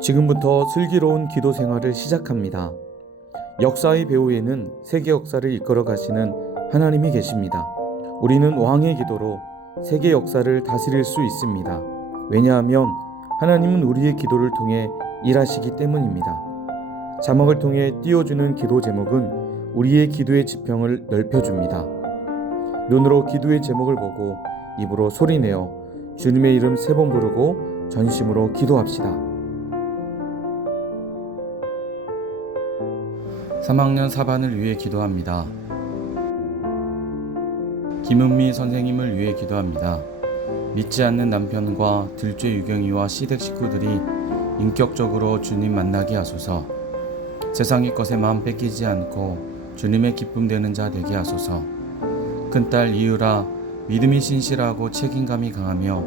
지금부터 슬기로운 기도 생활을 시작합니다. 역사의 배후에는 세계 역사를 이끌어 가시는 하나님이 계십니다. 우리는 왕의 기도로 세계 역사를 다스릴 수 있습니다. 왜냐하면 하나님은 우리의 기도를 통해 일하시기 때문입니다. 자막을 통해 띄워주는 기도 제목은 우리의 기도의 지평을 넓혀줍니다. 눈으로 기도의 제목을 보고 입으로 소리내어 주님의 이름 3번 부르고 전심으로 기도합시다. 3학년 4반을 위해 기도합니다. 김은미 선생님을 위해 기도합니다. 믿지 않는 남편과 들죄 유경이와 시댁 식구들이 인격적으로 주님 만나게 하소서. 세상의 것에 마음 뺏기지 않고 주님의 기쁨 되는 자 되게 하소서. 큰딸 이유라 믿음이 신실하고 책임감이 강하며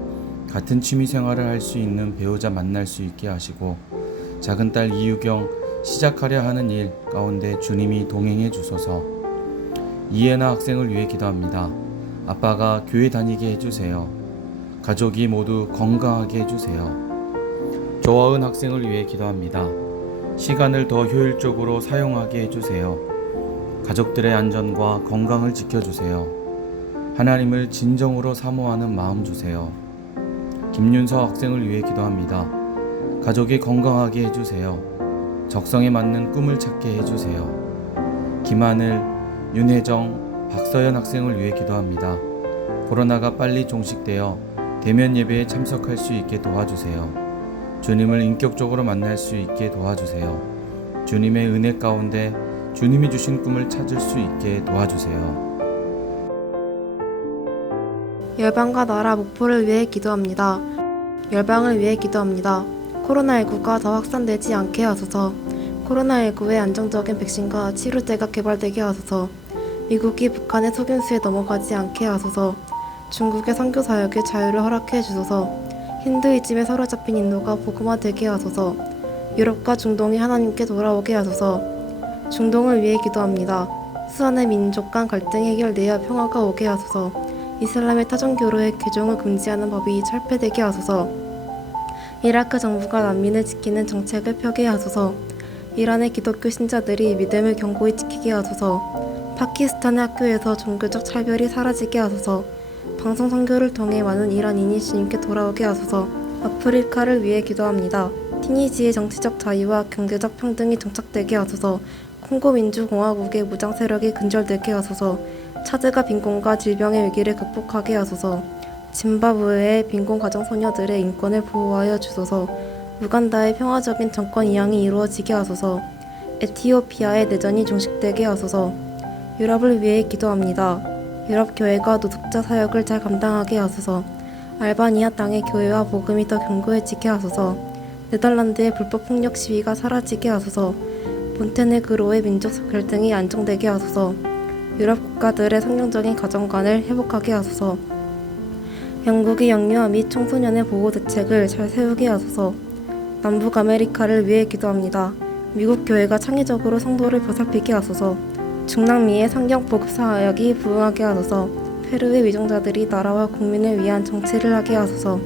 같은 취미 생활을 할 수 있는 배우자 만날 수 있게 하시고, 작은딸 이유경 시작하려 하는 일 가운데 주님이 동행해 주소서. 이해나 학생을 위해 기도합니다. 아빠가 교회 다니게 해주세요. 가족이 모두 건강하게 해주세요. 조아은 학생을 위해 기도합니다. 시간을 더 효율적으로 사용하게 해주세요. 가족들의 안전과 건강을 지켜주세요. 하나님을 진정으로 사모하는 마음 주세요. 김윤서 학생을 위해 기도합니다. 가족이 건강하게 해주세요. 적성에 맞는 꿈을 찾게 해주세요. 김하늘, 윤혜정, 박서연 학생을 위해 기도합니다. 코로나가 빨리 종식되어 대면 예배에 참석할 수 있게 도와주세요. 주님을 인격적으로 만날 수 있게 도와주세요. 주님의 은혜 가운데 주님이 주신 꿈을 찾을 수 있게 도와주세요. 열방과 나라 목표를 위해 기도합니다. 열방을 위해 기도합니다. 코로나19가 더 확산되지 않게 하소서. 코로나19의 안정적인 백신과 치료제가 개발되게 하소서. 미국이 북한의 석윤수에 넘어가지 않게 하소서. 중국의 선교 사역의 자유를 허락해 주소서. 힌두이즘에 사로잡힌 인도가 복음화되게 하소서. 유럽과 중동이 하나님께 돌아오게 하소서. 중동을 위해 기도합니다. 수완의 민족 간 갈등이 해결되어 평화가 오게 하소서. 이슬람의 타종교로의 개종을 금지하는 법이 철폐되게 하소서. 이라크 정부가 난민을 지키는 정책을 펴게 하소서. 이란의 기독교 신자들이 믿음을 견고히 지키게 하소서. 파키스탄의 학교에서 종교적 차별이 사라지게 하소서. 방송 선교를 통해 많은 이란인이 주님께 돌아오게 하소서. 아프리카를 위해 기도합니다. 티니지의 정치적 자유와 경제적 평등이 정착되게 하소서. 콩고 민주공화국의 무장 세력이 근절되게 하소서. 차드가 빈곤과 질병의 위기를 극복하게 하소서. 짐바브웨의 빈곤 가정 소녀들의 인권을 보호하여 주소서. 우간다의 평화적인 정권 이양이 이루어지게 하소서. 에티오피아의 내전이 종식되게 하소서. 유럽을 위해 기도합니다. 유럽 교회가 노숙자 사역을 잘 감당하게 하소서. 알바니아 땅의 교회와 복음이 더 견고해지게 하소서. 네덜란드의 불법 폭력 시위가 사라지게 하소서. 몬테네그로의 민족 갈등이 안정되게 하소서. 유럽 국가들의 성경적인 가정관을 회복하게 하소서. 영국이 영유아 및 청소년의 보호 대책을 잘 세우게 하소서. 남북 아메리카를 위해 기도합니다. 미국 교회가 창의적으로 성도를 보살피게 하소서. 중남미의 성경 복음 사역이 부흥하게 하소서. 페루의 위정자들이 나라와 국민을 위한 정치를 하게 하소서.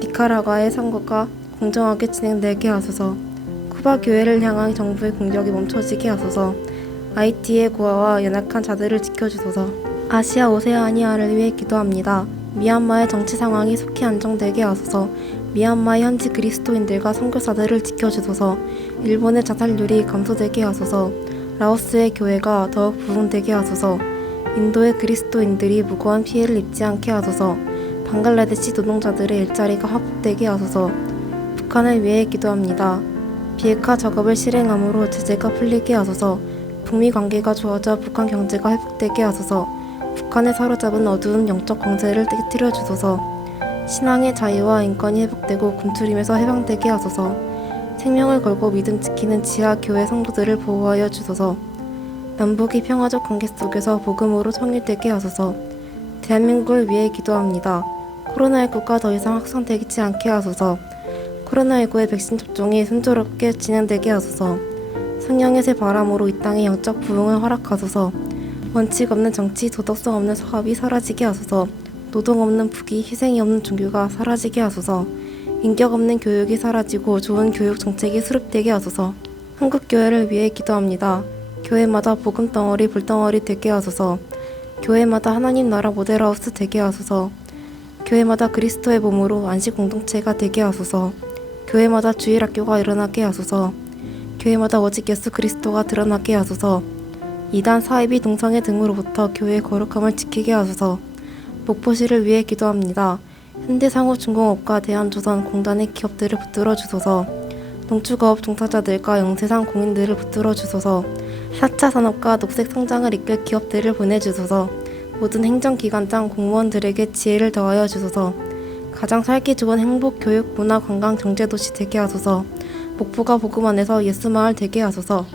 니카라과의 선거가 공정하게 진행되게 하소서. 쿠바 교회를 향한 정부의 공격이 멈춰지게 하소서. 아이티의 고아와 연약한 자들을 지켜주소서. 아시아 오세아니아를 위해 기도합니다. 미얀마의 정치 상황이 속히 안정되게 하소서. 미얀마의 현지 그리스도인들과 선교사들을 지켜주소서. 일본의 자살률이 감소되게 하소서. 라오스의 교회가 더욱 부흥되게 하소서. 인도의 그리스도인들이 무고한 피해를 입지 않게 하소서. 방글라데시 노동자들의 일자리가 확보되게 하소서. 북한을 위해 기도합니다. 비핵화 작업을 실행함으로 제재가 풀리게 하소서. 북미 관계가 좋아져 북한 경제가 회복되게 하소서. 북한에 사로잡은 어두운 영적 광세를 깨뜨려 주소서. 신앙의 자유와 인권이 회복되고 굶주림에서 해방되게 하소서. 생명을 걸고 믿음 지키는 지하 교회 성도들을 보호하여 주소서. 남북이 평화적 관계 속에서 복음으로 통일되게 하소서. 대한민국을 위해 기도합니다. 코로나19가 더 이상 확산되지 않게 하소서. 코로나19의 백신 접종이 순조롭게 진행되게 하소서. 성령의 새 바람으로 이 땅에 영적 부흥을 허락하소서. 원칙 없는 정치, 도덕성 없는 사업이 사라지게 하소서. 노동 없는 부귀, 희생이 없는 종교가 사라지게 하소서. 인격 없는 교육이 사라지고 좋은 교육 정책이 수립되게 하소서. 한국교회를 위해 기도합니다. 교회마다 복음 덩어리 불덩어리 되게 하소서. 교회마다 하나님 나라 모델하우스 되게 하소서. 교회마다 그리스도의 몸으로 안식 공동체가 되게 하소서. 교회마다 주일학교가 일어나게 하소서. 교회마다 오직 예수 그리스도가 드러나게 하소서. 이단 사이비 동성애 등으로부터 교회의 거룩함을 지키게 하소서. 목포시를 위해 기도합니다. 현대상호중공업과 대한조선공단의 기업들을 붙들어 주소서. 농축어업 종사자들과 영세상 공인들을 붙들어 주소서. 4차 산업과 녹색 성장을 이끌 기업들을 보내주소서. 모든 행정기관장 공무원들에게 지혜를 더하여 주소서. 가장 살기 좋은 행복, 교육, 문화, 관광, 경제도시 되게 하소서. 목포가 복음 안에서 예수마을 되게 하소서.